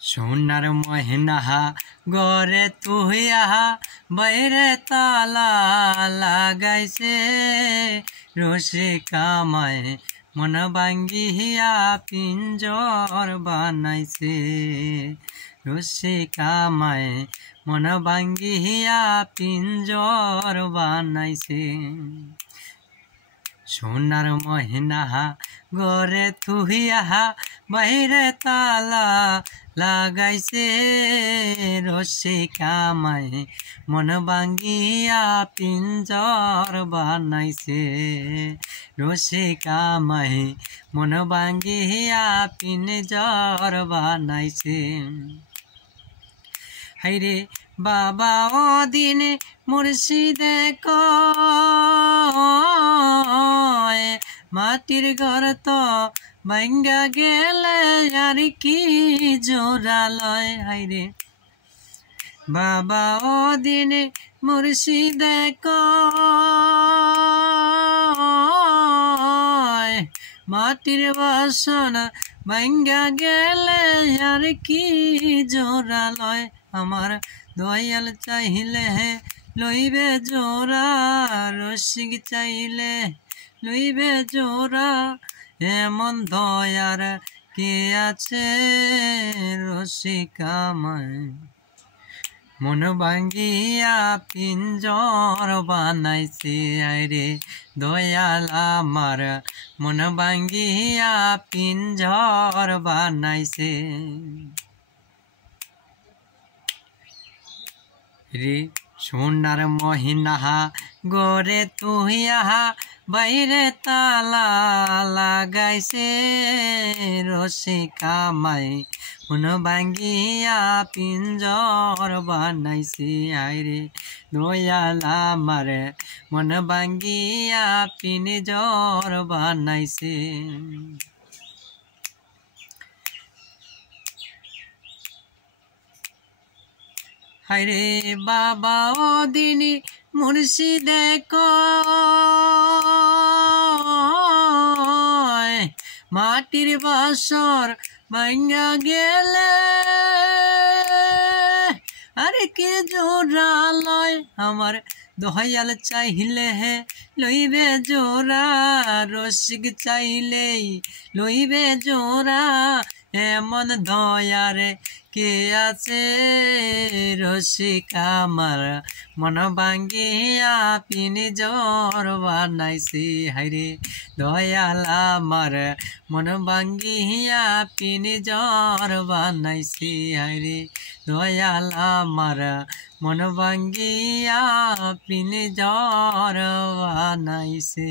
সোনার মহিনা গরে তুহিয়া বাইরে তালা লাগাইছে রসে কামায় মন ভাঙ্গিয়া পিঞ্জর বানাইছে রসে কামায় মন ভাঙ্গিয়া পিঞ্জর বানাইছে সোনার মহিনা গরে তুহিয়া বাইরে তালা লাগাইছে রসে কামায় মন ভাঙ্গিয়া পিঞ্জর বানাইছে রসে কামায় মন ভাঙ্গিয়া পিঞ্জর বানাইছে। হাইরে বাবা ও দিনে মুর্শিদে কয় মাটির ঘর তো ভাঙ্গা গেলে আর কি জোড়া লয়। হাইরে বাবা ও দিনে মুর্শিদে কয় মাটির বাসন ভাঙ্গা গেলে আর কি জোড়া লয়। আমার দয়াল চাইলে লইবে জোড়া রসিক চাইলে লইবে জোড়া এমন দয়ার কে আছে রসিক আমায় মন ভাঙ্গিয়া পিঞ্জর বানাইছে। আরে দয়াল আমার মন ভাঙ্গিয়া পিঞ্জর বানাইছে। রে সোনার মহিনা গরে তুহিয়া বাইরে তালা লাগাইছে রসে কামায় মন ভাঙ্গিয়া পিঞ্জর বানাইছে। আইরে দয়াল আমার মন ভাঙ্গিয়া পিঞ্জর বানাইছে। হায়রে বাবা ও দিনী মুর্শিদে কয় মাটির বাসর ভাঙ্গা গেলে আরে কি জোড়া লয়। আমার দয়াল চাইলে লইবে জোড়া রসিক চাইলেই লইবে জোড়া এমন দয়ারে কে আছে রসিক আমার মন ভাঙ্গিয়া পিঞ্জর বানাইছে। হায়রে দয়াল আমার মন ভাঙ্গিয়া পিঞ্জর বানাইছে। হায়রে দয়াল আমার মন ভাঙ্গিয়া পিঞ্জর বানাইছে।